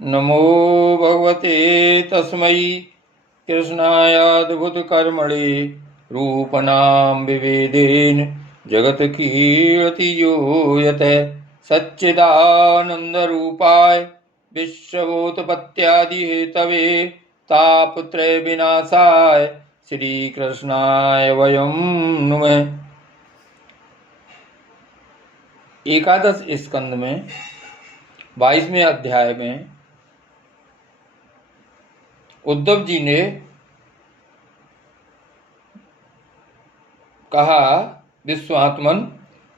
नमो भगवते तस्मै कृष्णायाद्भुतकर्मणे रूपनाम विभेदेन जगत कीर्ति यो यतः सच्चिदानन्दरूपाय विश्वोत्पत्त्यादिहेतवे तापत्रय विनाशाय श्रीकृष्णाय वयं नुमः। एकादश स्कंद में 22वें अध्याय में उद्धव जी ने कहा, विश्वात्मन,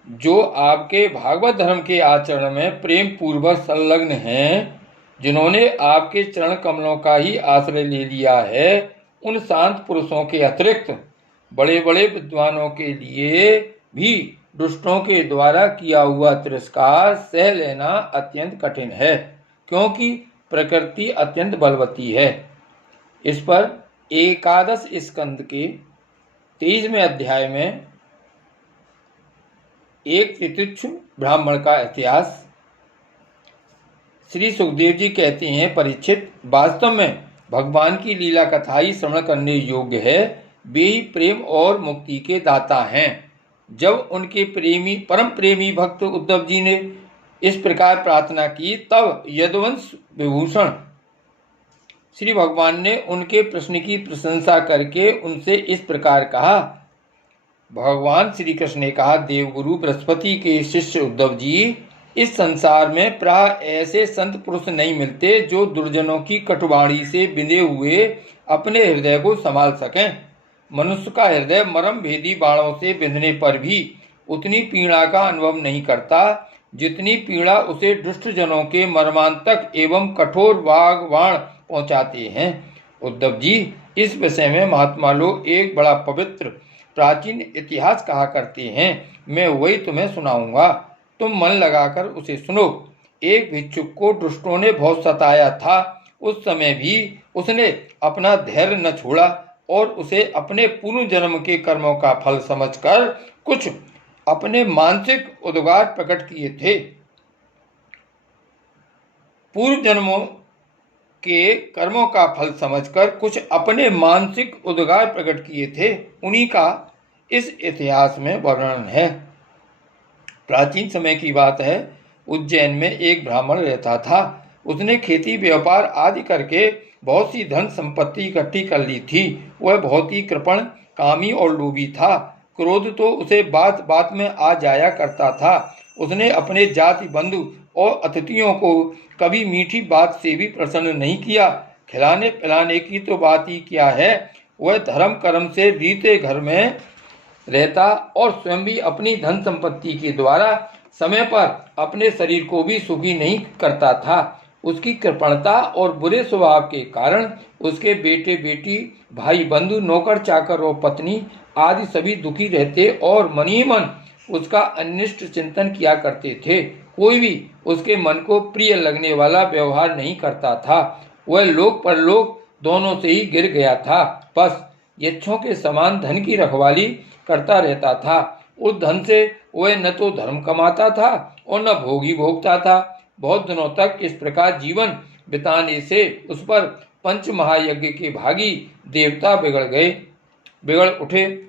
जो आपके भागवत धर्म के आचरण में प्रेम पूर्वक संलग्न हैं, जिन्होंने आपके चरण कमलों का ही आश्रय ले लिया है, उन शांत पुरुषों के अतिरिक्त बड़े बड़े विद्वानों के लिए भी दुष्टों के द्वारा किया हुआ तिरस्कार सह लेना अत्यंत कठिन है, क्योंकि प्रकृति अत्यंत बलवती है। इस पर एकादश स्कंद के 23वें अध्याय में एक तितिक्षु ब्राह्मण का इतिहास श्री सुखदेव जी कहते हैं, परीक्षित, वास्तव में भगवान की लीला कथा ही श्रवण करने योग्य है। वे ही प्रेम और मुक्ति के दाता हैं। जब उनके परम प्रेमी भक्त उद्धव जी ने इस प्रकार प्रार्थना की, तब यदुवंश विभूषण श्री भगवान ने उनके प्रश्न की प्रशंसा करके उनसे इस प्रकार कहा। भगवान श्री कृष्ण ने कहा, देवगुरु बृहस्पति के शिष्य उद्धव जी, इस संसार में प्राय ऐसे संत पुरुष नहीं मिलते जो दुर्जनों की कटुवाणी से बिंधे हुए अपने हृदय को संभाल सकें। मनुष्य का हृदय मरम भेदी बाणों से बिंधने पर भी उतनी पीड़ा का अनुभव नहीं करता जितनी पीड़ा उसे दुष्ट जनों के मर्मांतक एवं कठोर वाग बाण पहुंचाते हैं। उद्धव जी, इस विषय में महात्मा लोग एक बड़ा पवित्र प्राचीन इतिहास कहा करते हैं। मैं वही तुम्हें सुनाऊंगा, तुम मन लगाकर उसे सुनो। एक भिक्षुक को दुष्टों ने बहुत सताया था। उस समय भी उसने अपना धैर्य न छोड़ा और उसे अपने पूर्व जन्म के कर्मों का फल समझकर कुछ अपने मानसिक उद्गार प्रकट किए थे। पूर्व जन्मों के कर्मों का फल समझकर कुछ अपने मानसिक उद्गार प्रकट किए थे, उन्हीं का इस इतिहास में वर्णन है। प्राचीन समय की बात है। उज्जैन में एक ब्राह्मण रहता था। उसने खेती व्यापार आदि करके बहुत सी धन संपत्ति इकट्ठी कर ली थी। वह बहुत ही कृपण, कामी और लोभी था। क्रोध तो उसे बात बात में आ जाया करता था। उसने अपने जाति बंधु और अतिथियों को कभी मीठी बात से भी प्रसन्न नहीं किया। खिलाने पिलाने की तो बात ही क्या है। वह धर्म कर्म से रीते घर में रहता और स्वयं भी अपनी धन संपत्ति के द्वारा समय पर अपने शरीर को भी सुखी नहीं करता था। उसकी कृपणता और बुरे स्वभाव के कारण उसके बेटे बेटी, भाई बंधु, नौकर चाकर और पत्नी आदि सभी दुखी रहते और मन ही मन उसका अनिष्ट चिंतन किया करते थे। कोई भी उसके मन को प्रिय लगने वाला व्यवहार नहीं करता था। वह लोक परलोक दोनों से ही गिर गया था। बस यक्षों के समान धन की रखवाली करता रहता था। उस धन से वह न तो धर्म कमाता था और न भोगी भोगता था। बहुत दिनों तक इस प्रकार जीवन बिताने से उस पर पंच महायज्ञ के भागी देवता बिगड़ उठे।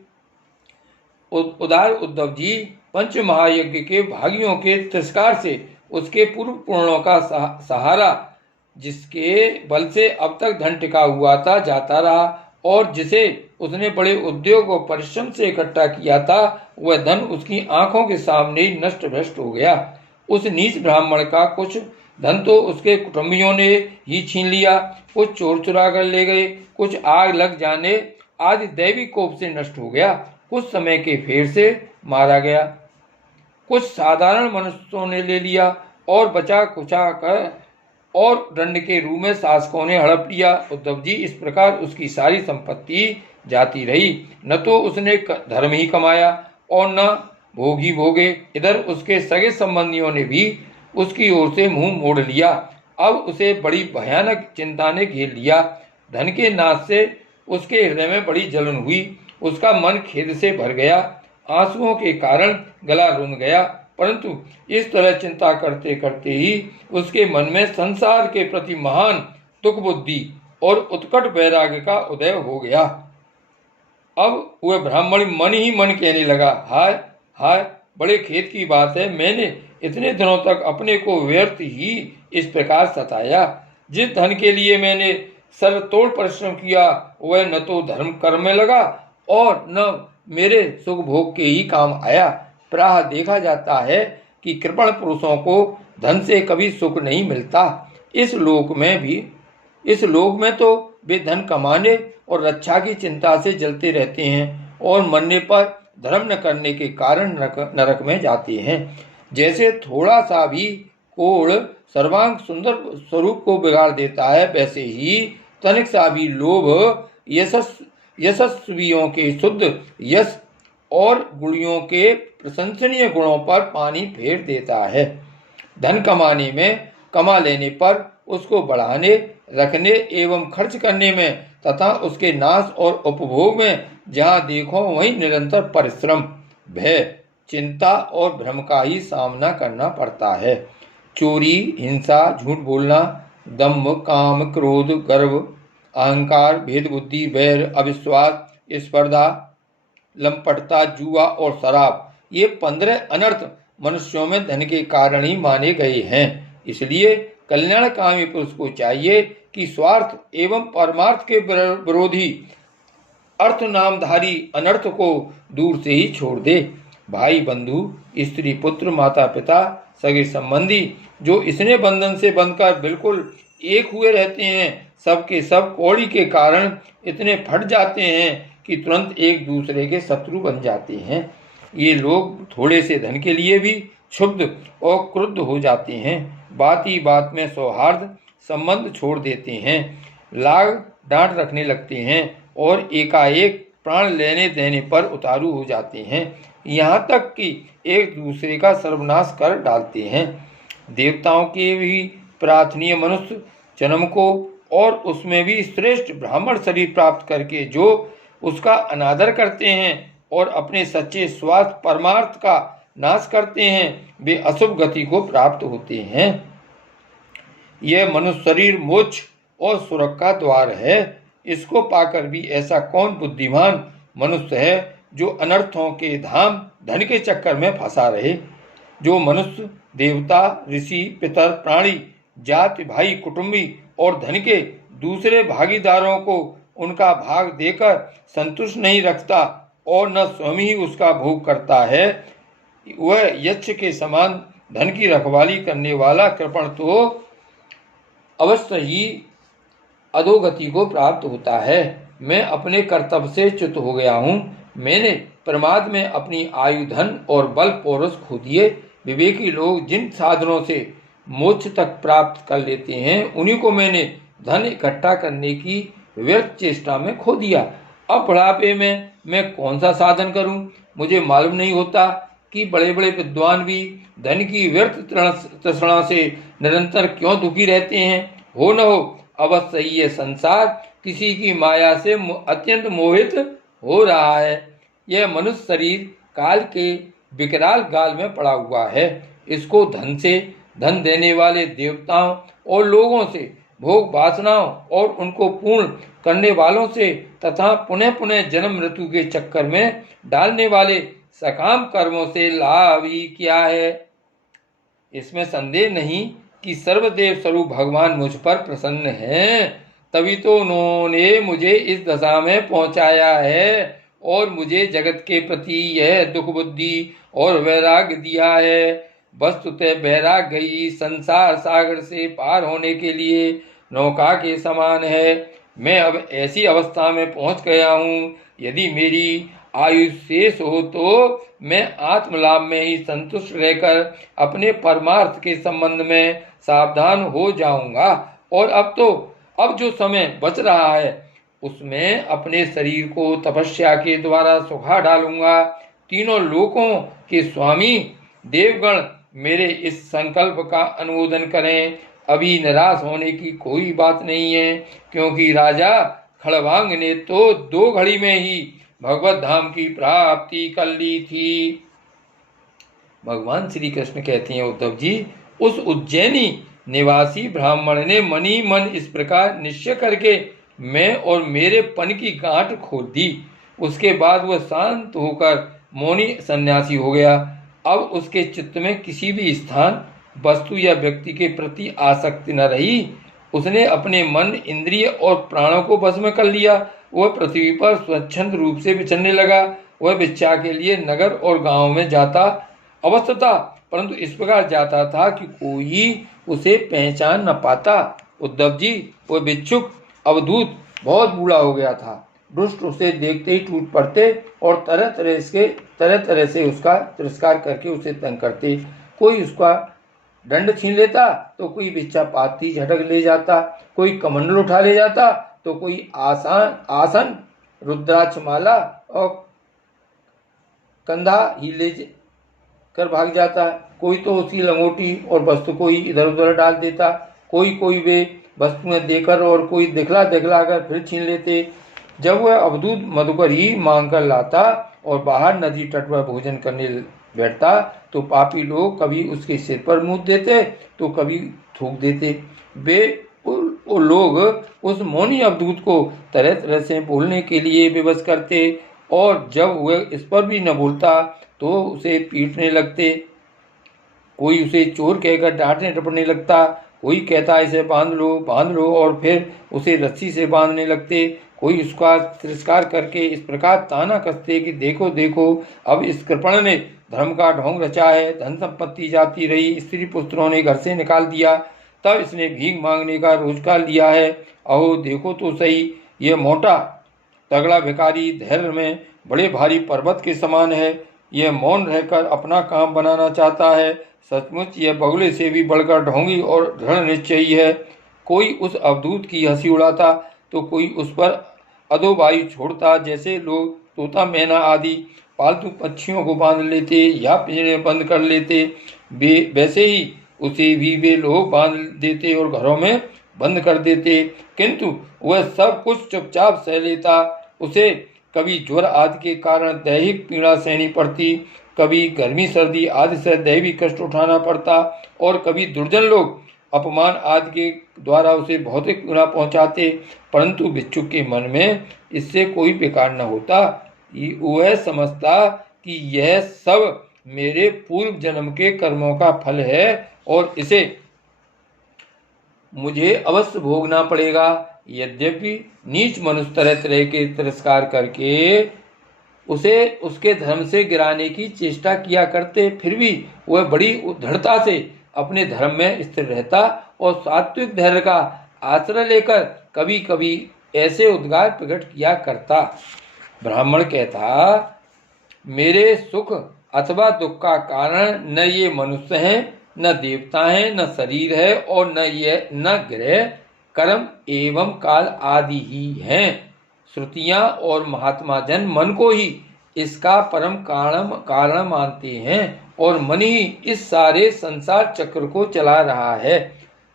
उदार उद्धव जी, पंच महायज्ञ के भागियों के तिरस्कार से उसके पूर्व पूर्णों का सहारा, जिसके बल से अब तक धन टिका हुआ था, जाता रहा और जिसे उसने बड़े उद्योग और परिश्रम से इकट्ठा किया था, वह धन उसकी आंखों के सामने ही नष्ट भ्रष्ट हो गया। उस नीच ब्राह्मण का कुछ धन तो उसके कुटुंबियों ने ही छीन लिया, कुछ चोर चुरा कर ले गए, कुछ आग लग जाने आदि दैवी कोप से नष्ट हो गया, कुछ समय के फेर से मारा गया, कुछ साधारण मनुष्यों ने ले लिया और बचा कुचा कर और दंड के रूप में शासकों ने हड़प लिया। उद्धव जी, इस प्रकार उसकी सारी संपत्ति जाती रही। न तो उसने धर्म ही कमाया और न भोग ही भोगे। इधर उसके सगे संबंधियों ने भी उसकी ओर से मुंह मोड़ लिया। अब उसे बड़ी भयानक चिंता ने घेर लिया। धन के नाश से उसके हृदय में बड़ी जलन हुई। उसका मन खेद से भर गया। आंसुओं के कारण गला रुंध गया। परंतु इस तरह चिंता करते करते ही उसके मन में संसार के प्रति महान दुख बुद्धि और उत्कट वैराग्य का उदय हो गया। अब वह ब्राह्मण मन ही मन कहने लगा, हाय हाय, बड़े खेद की बात है, मैंने इतने दिनों तक अपने को व्यर्थ ही इस प्रकार सताया। जिस धन के लिए मैंने सरतोड़ परिश्रम किया वह न तो धर्म कर्म में लगा और न मेरे सुख भोग के ही काम आया। प्रायः देखा जाता है कि कृपण पुरुषों को धन से कभी सुख नहीं मिलता। इस लोक में तो वे धन कमाने और रक्षा की चिंता से जलते रहते हैं और मरने पर धर्म न करने के कारण नरक में जाते हैं। जैसे थोड़ा सा भी कोढ़ सर्वांग सुंदर स्वरूप को बिगाड़ देता है, वैसे ही तनिक सा भी लोभ यशस्वियों के शुद्ध यश और गुणियों के प्रशंसनीय गुणों पर पानी फेर देता है। धन कमा लेने पर उसको बढ़ाने, रखने एवं खर्च करने में तथा उसके नाश और उपभोग में जहाँ देखो वहीं निरंतर परिश्रम, भय, चिंता और भ्रम का ही सामना करना पड़ता है। चोरी, हिंसा, झूठ बोलना, दम्भ, काम, क्रोध, गर्व, अहंकार, भेद बुद्धि, वैर, अविश्वास, स्पर्धा, लंपटता, जुआ और शराब, ये 15 अनर्थ मनुष्यों में धन के कारण ही माने गए हैं। इसलिए कल्याणकामी पुरुष को चाहिए कि स्वार्थ एवं परमार्थ के विरोधी अर्थ नामधारी अनर्थ को दूर से ही छोड़ दे। भाई बंधु, स्त्री पुत्र, माता पिता, सगे संबंधी जो इसने बंधन से बंधकर बिल्कुल एक हुए रहते हैं, सबके सब कौड़ी के कारण इतने फट जाते हैं कि तुरंत एक दूसरे के शत्रु बन जाते हैं। ये लोग थोड़े से धन के लिए भी क्षुब्ध और क्रुद्ध हो जाते हैं। बात ही बात में सौहार्द संबंध छोड़ देते हैं, लाग डांट रखने लगते हैं और एकाएक प्राण लेने देने पर उतारू हो जाते हैं, यहाँ तक कि एक दूसरे का सर्वनाश कर डालते हैं। देवताओं के भी प्रार्थनीय मनुष्य जन्म को और उसमें भी श्रेष्ठ ब्राह्मण शरीर प्राप्त करके जो उसका अनादर करते हैं और अपने सच्चे स्वार्थ परमार्थ का नाश करते हैं, वे अशुभ गति को प्राप्त होते हैं। यह मनुष्य शरीर मोक्ष और सुरक्षा का द्वार है। इसको पाकर भी ऐसा कौन बुद्धिमान मनुष्य है जो अनर्थों के धाम धन के चक्कर में फंसा रहे। जो मनुष्य देवता, ऋषि, पितर, प्राणी, जाति, भाई, कुटुंबी और धन के दूसरे भागीदारों को उनका भाग देकर संतुष्ट नहीं रखता और न स्वयं ही उसका भोग करता है, वह यक्ष के समान धन की रखवाली करने वाला कृपण तो अवश्य ही अधोगति को प्राप्त होता है। मैं अपने कर्तव्य से च्युत हो गया हूँ। मैंने प्रमाद में अपनी आयु, धन और बल पौरुष खो दिए। विवेकी लोग जिन साधनों से मोक्ष तक प्राप्त कर लेते हैं, उन्हीं को मैंने धन इकट्ठा करने की व्यर्थ चेष्टा में खो दिया। अब बुढ़ापे में मैं कौन सा साधन करूं? मुझे मालूम नहीं होता कि बड़े बड़े विद्वान भी धन की व्यर्थ तृष्णा से निरंतर क्यों दुखी रहते हैं। हो न हो अवश्य ये संसार किसी की माया से अत्यंत मोहित हो रहा है। यह मनुष्य शरीर काल के विकराल गाल में पड़ा हुआ है। इसको धन देने वाले देवताओं और लोगों से, भोग वासनाओं और उनको पूर्ण करने वालों से तथा पुनः पुनः जन्म मृत्यु के चक्कर में डालने वाले सकाम कर्मों से लाभ ही क्या है। इसमें संदेह नहीं कि सर्वदेव स्वरूप भगवान मुझ पर प्रसन्न हैं, तभी तो उन्होंने मुझे इस दशा में पहुंचाया है और मुझे जगत के प्रति यह दुख बुद्धि और वैराग्य दिया है। वस्तुतः वैराग्य ही संसार सागर से पार होने के लिए नौका के समान है। मैं अब ऐसी अवस्था में पहुंच गया हूँ, यदि मेरी आयु शेष हो तो मैं आत्मलाभ में ही संतुष्ट रहकर अपने परमार्थ के संबंध में सावधान हो जाऊंगा और अब जो समय बच रहा है उसमें अपने शरीर को तपस्या के द्वारा सुखा डालूंगा। तीनों लोकों के स्वामी देवगण मेरे इस संकल्प का अनुमोदन करें। अभी निराश होने की कोई बात नहीं है, क्योंकि राजा खड़वांग ने तो 2 घड़ी में ही भगवत धाम की प्राप्ति कर ली थी। भगवान श्री कृष्ण कहते हैं, उद्धव जी, उस उज्जैनी निवासी ब्राह्मण ने मनी मन इस प्रकार निश्चय करके मैं और मेरे पन की गांठ खोल दी। उसके बाद वह शांत होकर मौनी सन्यासी हो गया। अब उसके चित्त में किसी भी स्थान, वस्तु या व्यक्ति के प्रति आसक्ति न रही। उसने अपने मन, इंद्रिय और प्राणों को वश में कर लिया। वह पृथ्वी पर स्वच्छंद रूप से विचरने लगा। वह भिक्षा के लिए नगर और गांव में जाता अवश्य था, परंतु इस प्रकार जाता था कि कोई उसे पहचान न पाता। उद्धव जी, वह भिक्षुक अवधूत बहुत बूढ़ा हो गया था। दुष्ट उसे देखते ही टूट पड़ते और तरह तरह से उसका तिरस्कार करके उसे तंग करते। कोई उसका दंड छीन लेता तो कोई भिक्षा पाती झटक ले जाता, कोई कमंडल उठा ले जाता तो कोई आसन, रुद्राक्ष माला और कंधा ही ले कर भाग जाता। कोई तो उसकी लंगोटी और वस्तु को ही इधर उधर डाल देता। कोई वे वस्तुएं देकर और कोई दिखला कर फिर छीन लेते। जब वह अवधूत मधुकर ही मांग कर लाता और बाहर नदी तट पर भोजन करने बैठता तो पापी लोग कभी उसके सिर पर मुँह देते तो कभी थूक देते। वे लोग उस मौनी अवधूत को तरह तरह से बोलने के लिए विवश करते और जब वह इस पर भी न बोलता तो उसे पीटने लगते। कोई उसे चोर कहकर डांटने डपटने लगता। कोई कहता इसे बांध लो और फिर उसे रस्सी से बांधने लगते। कोई उसका तिरस्कार करके इस प्रकार ताना कसते कि देखो देखो, अब इस कृपण ने धर्म का ढोंग रचा है। धन संपत्ति जाती रही, स्त्री पुत्रों ने घर से निकाल दिया, तब इसने भीख मांगने का रोजगार लिया है। अहो देखो तो सही, यह मोटा तगड़ा भिखारी धैर्य में बड़े भारी पर्वत के समान है। यह मौन रहकर अपना काम बनाना चाहता है। सचमुच यह बगुले से भी बढ़कर ढोंगी और दृढ़ निश्चयी है। कोई उस अवधूत की हंसी उड़ाता तो कोई उस पर अधोवायु छोड़ता। जैसे लोग तोता, मैना आदि पालतू पक्षियों को बांध लेते या पिंजरे में बंद कर लेते, वैसे ही उसे भी वे लोग बांध देते और घरों में बंद कर देते। किंतु वह सब कुछ चुपचाप सह लेता। उसे कभी ज्वर आदि के कारण दैहिक पीड़ा सहनी पड़ती, कभी गर्मी सर्दी आदि से दैविक कष्ट उठाना पड़ता और कभी दुर्जन लोग अपमान आदि के द्वारा उसे भौतिक पीड़ा पहुंचाते। परंतु भिक्षुक के मन में इससे कोई बेकार न होता। वह समझता कि यह सब मेरे पूर्व जन्म के कर्मों का फल है और इसे मुझे अवश्य भोगना पड़ेगा। यद्यपि नीच मनुष्य तरह तरह के तिरस्कार करके उसे उसके धर्म से गिराने की चेष्टा किया करते, फिर भी वह बड़ी दृढ़ता से अपने धर्म में स्थिर रहता और सात्विक धैर्य का आश्रय लेकर कभी कभी ऐसे उद्गार प्रकट किया करता। ब्राह्मण कहता, मेरे सुख अथवा दुख का कारण न ये मनुष्य हैं, न देवता हैं, न शरीर है और न ग्रह, कर्म एवं काल आदि ही हैं। श्रुतियां और महात्मा जन मन को ही इसका परम कारण मानते हैं और मन ही इस सारे संसार चक्र को चला रहा है।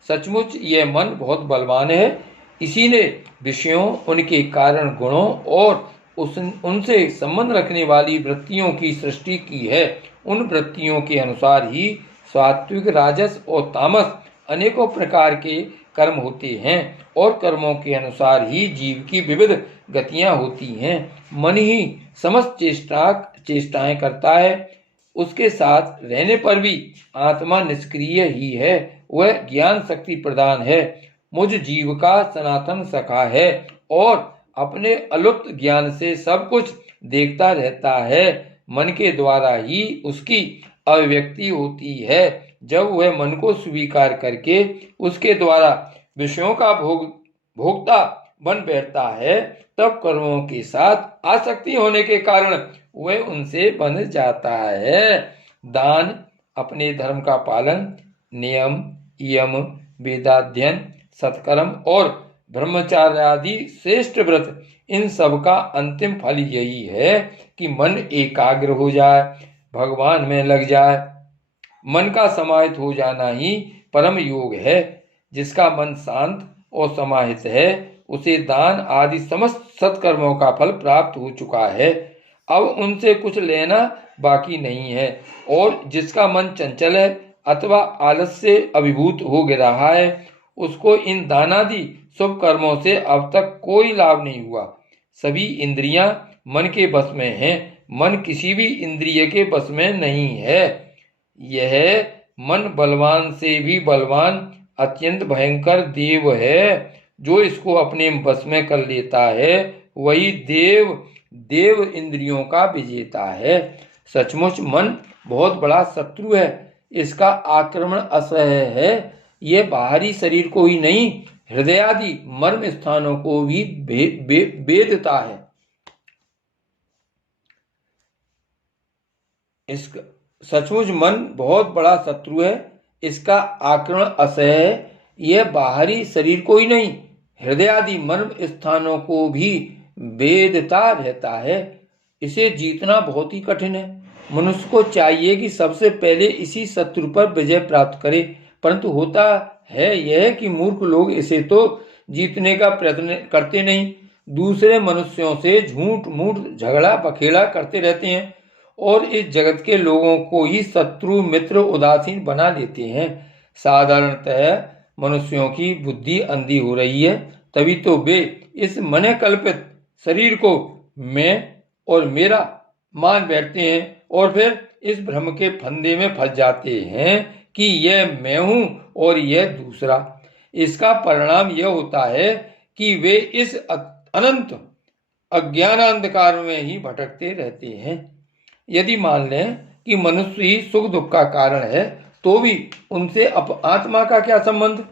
सचमुच यह मन बहुत बलवान है। इसी ने विषयों, उनके कारण गुणों और उनसे संबंध रखने वाली वृत्तियों की सृष्टि की है। उन वृत्तियों के अनुसार ही सात्विक, राजस और तामस अनेकों प्रकार के कर्म होते हैं और कर्मों के अनुसार ही जीव की विविध गतियां होती हैं। मन ही समस्त चेष्टाएं करता है। उसके साथ रहने पर भी आत्मा निष्क्रिय ही है। वह ज्ञान शक्ति प्रदान है, मुझ जीव का सनातन सखा है और अपने अलुप्त ज्ञान से सब कुछ देखता रहता है। मन के द्वारा ही उसकी अभिव्यक्ति होती है। जब वह मन को स्वीकार करके उसके द्वारा विषयों का भोक्ता बन बैठता है, तब कर्मों के साथ आसक्ति होने के कारण वह उनसे बंध जाता है। दान, अपने धर्म का पालन, नियम, यम, वेदाध्ययन, सत्कर्म और ब्रह्मचार्य आदि श्रेष्ठ व्रत, इन सब का अंतिम फल यही है कि मन एकाग्र हो जाए, भगवान में लग जाए। मन का समाहित हो जाना ही परम योग है। जिसका मन शांत और समाहित है, उसे दान आदि समस्त सत्कर्मों का फल प्राप्त हो चुका है। अब उनसे कुछ लेना बाकी नहीं है। और जिसका मन चंचल है अथवा आलस से अभिभूत हो रहा है, उसको इन दानादि शुभ कर्मों से अब तक कोई लाभ नहीं हुआ। सभी इंद्रियां मन के बस में हैं, मन किसी भी इंद्रिय के बस में नहीं है। यह मन बलवान से भी बलवान अत्यंत भयंकर देव है। जो इसको अपने बस में कर लेता है वही देव इंद्रियों का विजेता है। सचमुच मन बहुत बड़ा शत्रु है, इसका आक्रमण असह्य है। यह बाहरी शरीर को ही नहीं, हृदय आदि मर्म स्थानों को भी भेदता है। इसका सचमुच मन बहुत बड़ा शत्रु है, इसका आक्रमण असह्य है। यह बाहरी शरीर को ही नहीं, हृदय आदि मर्म स्थानों को भी भेदता रहता है। इसे जीतना बहुत ही कठिन है। मनुष्य को चाहिए कि सबसे पहले इसी शत्रु पर विजय प्राप्त करे, परंतु होता है यह कि मूर्ख लोग इसे तो जीतने का प्रयत्न करते नहीं, दूसरे मनुष्यों से झूठ मूठ झगड़ा बखेड़ा करते रहते हैं और इस जगत के लोगों को ही शत्रु मित्र उदासीन बना लेते हैं। साधारणतः मनुष्यों की बुद्धि अंधी हो रही है, तभी तो वे इस मन कल्पित शरीर को मैं और मेरा मान बैठते हैं और फिर इस भ्रम के फंदे में फंस जाते हैं कि यह मैं हूं और यह दूसरा। इसका परिणाम यह होता है कि वे इस अनंत अज्ञान अंधकार में ही भटकते रहते हैं। यदि मान लें कि मनुष्य ही सुख दुख का कारण है, तो भी उनसे आत्मा का क्या संबंध,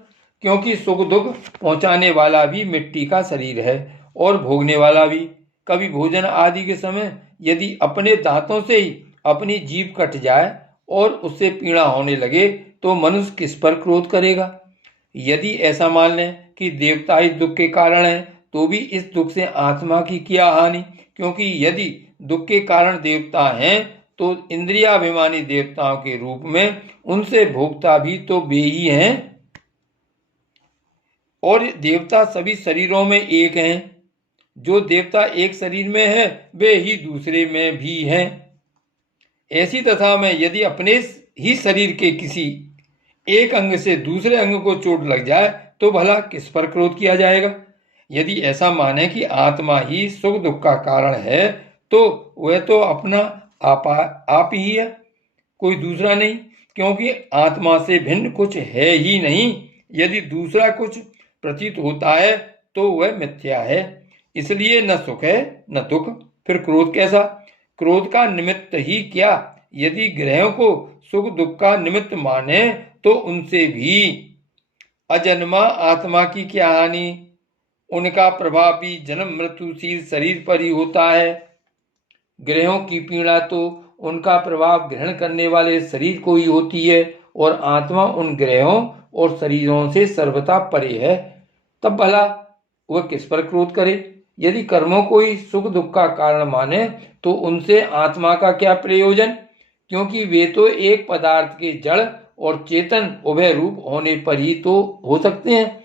क्योंकि सुख दुख पहुंचाने वाला भी मिट्टी का शरीर है और भोगने वाला भी। कभी भोजन आदि के समय यदि अपने दांतों से ही अपनी जीभ कट जाए और उससे पीड़ा होने लगे तो मनुष्य किस पर क्रोध करेगा। यदि ऐसा मान लें कि देवता ही दुख के कारण है, तो भी इस दुख से आत्मा की क्या हानि, क्योंकि यदि दुख के कारण देवता हैं तो इंद्रियाभिमानी देवताओं के रूप में उनसे भोगता भी तो वे ही हैं। और देवता सभी शरीरों में एक हैं। जो देवता एक शरीर में है वे ही दूसरे में भी हैं। ऐसी दशा में यदि अपने ही शरीर के किसी एक अंग से दूसरे अंग को चोट लग जाए तो भला किस पर क्रोध किया जाएगा। यदि ऐसा माने कि आत्मा ही सुख दुख का कारण है तो वह तो अपना आप ही है, कोई दूसरा नहीं, क्योंकि आत्मा से भिन्न कुछ है ही नहीं। यदि दूसरा कुछ प्रतीत होता है तो वह मिथ्या है। इसलिए न सुख है न दुख, फिर क्रोध कैसा। क्रोध का निमित्त ही क्या। यदि ग्रहों को सुख दुख का निमित्त माने तो उनसे भी अजन्मा आत्मा की क्या हानि। उनका प्रभाव भी जन्म मृत्युशील शरीर पर ही होता है। ग्रहों की पीड़ा तो उनका प्रभाव ग्रहण करने वाले शरीर को ही होती है और आत्मा उन ग्रहों और शरीरों से सर्वथा परे है। तब भला वह किस पर क्रोध करे। यदि कर्मों को ही सुख दुख का कारण माने तो उनसे आत्मा का क्या प्रयोजन, क्योंकि वे तो एक पदार्थ के जड़ और चेतन उभय रूप होने पर ही तो हो सकते हैं।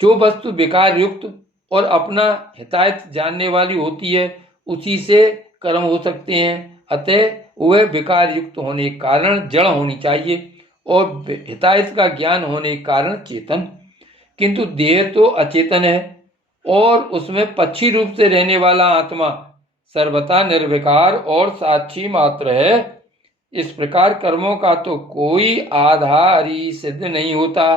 जो वस्तु विकार युक्त और अपना हितायत जानने वाली होती है उसी से कर्म हो सकते हैं। अतः वह विकार युक्त होने के कारण जड़ होनी चाहिए और हितायत का ज्ञान होने के कारण चेतन। किंतु देह तो अचेतन है और उसमें पक्षी रूप से रहने वाला आत्मा सर्वथा निर्विकार और साक्षी मात्र है। इस प्रकार कर्मों का तो कोई आधार ही सिद्ध नहीं होता,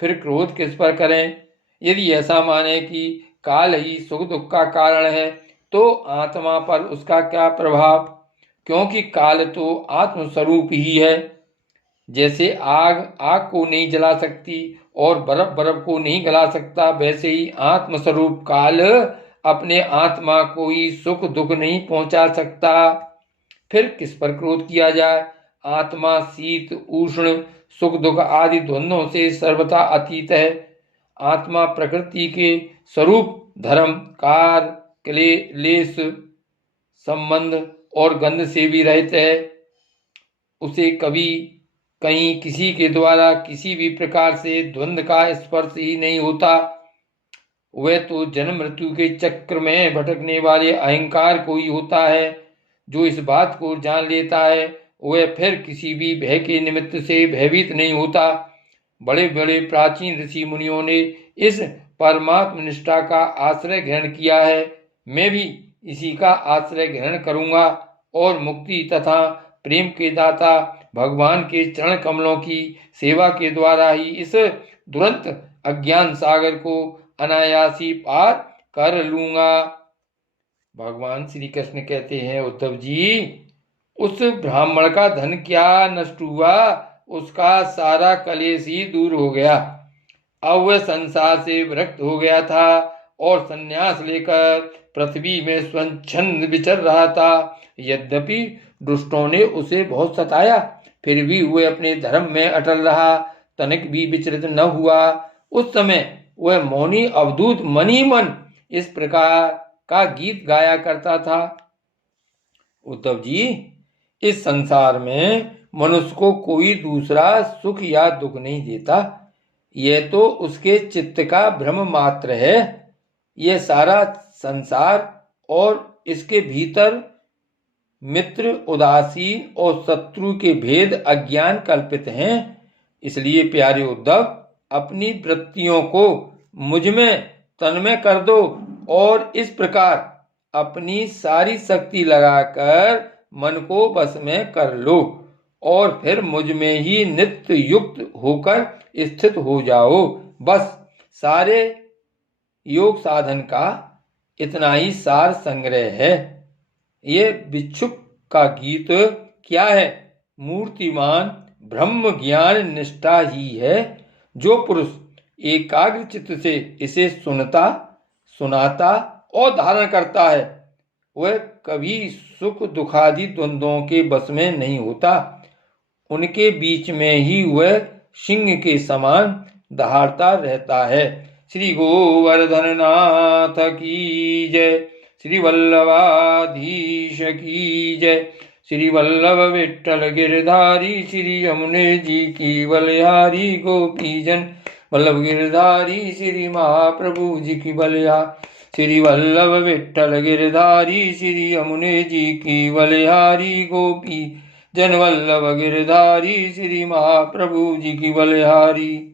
फिर क्रोध किस पर करें। यदि ऐसा माने कि काल ही सुख दुख का कारण है तो आत्मा पर उसका क्या प्रभाव, क्योंकि काल तो आत्मस्वरूप ही है। जैसे आग आग को नहीं जला सकती और बर्फ बर्फ को नहीं गला सकता, वैसे ही आत्मस्वरूप काल अपने आत्मा को ही सुख दुख नहीं पहुंचा सकता। फिर किस पर क्रोध किया जाए। आत्मा शीत उष्ण सुख दुख आदि द्वंद्वों से सर्वथा अतीत है। आत्मा प्रकृति के स्वरूप धर्म कार क्लेश संबंध और गंध से भी रहित है। उसे कभी कहीं किसी के द्वारा किसी भी प्रकार से द्वंद्व का स्पर्श ही नहीं होता वह तो जन्म मृत्यु के चक्र में भटकने वाले अहंकार को ही होता है। जो इस बात को जान लेता है वह फिर किसी भी भय के निमित्त से भयभीत नहीं होता। बड़े बड़े प्राचीन ऋषि मुनियों ने इस परमात्म निष्ठा का आश्रय ग्रहण किया है। मैं भी इसी का आश्रय ग्रहण करूंगा और मुक्ति तथा प्रेम के दाता भगवान के चरण कमलों की सेवा के द्वारा ही इस दुरंत अज्ञान सागर को अनायासी पार कर लूंगा। भगवान श्री कृष्ण कहते हैं, उद्धव जी, उस ब्राह्मण का धन क्या नष्ट हुआ, उसका सारा कलेश ही दूर हो गया। अब वह संसार से विरक्त हो गया था और संन्यास लेकर पृथ्वी में स्वच्छंद विचर रहा था। यद्यपि दुष्टों ने उसे बहुत सताया, फिर भी वह अपने धर्म में अटल रहा, तनिक भी विचलित न हुआ। उस समय वह मौनी अवधूत मनी मन इस प्रकार का गीत गाया करता था। उद्धव जी, इस संसार में मनुष्य को कोई दूसरा सुख या दुख नहीं देता। यह तो उसके चित्त का भ्रम मात्र है। यह सारा संसार और इसके भीतर मित्र, उदासीन और शत्रु के भेद अज्ञान कल्पित हैं। इसलिए प्यारे उद्धव, अपनी वृत्तियों को मुझ में तन्मय कर दो और इस प्रकार अपनी सारी शक्ति लगाकर मन को बस में कर लो और फिर मुझ में ही नित्य युक्त होकर स्थित हो जाओ। बस सारे योग साधन का इतना ही सार संग्रह है। ये भिक्षुक का गीत क्या है? मूर्तिमान ब्रह्म ज्ञान निष्ठा ही है। जो पुरुष एकाग्र चित्त से इसे सुनता, सुनाता और धारण करता है वह कभी सुख दुखादि द्वंद्वों के बस में नहीं होता। उनके बीच में ही वह सिंह के समान दहाड़ता रहता है। श्री गोवर्धन नाथ की जय, श्री वल्लभाधीश की जय, श्री वल्लभ विठ्ठल गिरधारी, श्री यमुने जी की बलिहारी, गोपीजन वल्लभ गिरधारी, श्री महाप्रभु जी की बलिहारी, श्री वल्लभ विठ्ठल गिरधारी, श्री यमुने जी की बलिहारी, गोपी जन वल्लभ गिरधारी, श्री महाप्रभु जी की बलिहारी।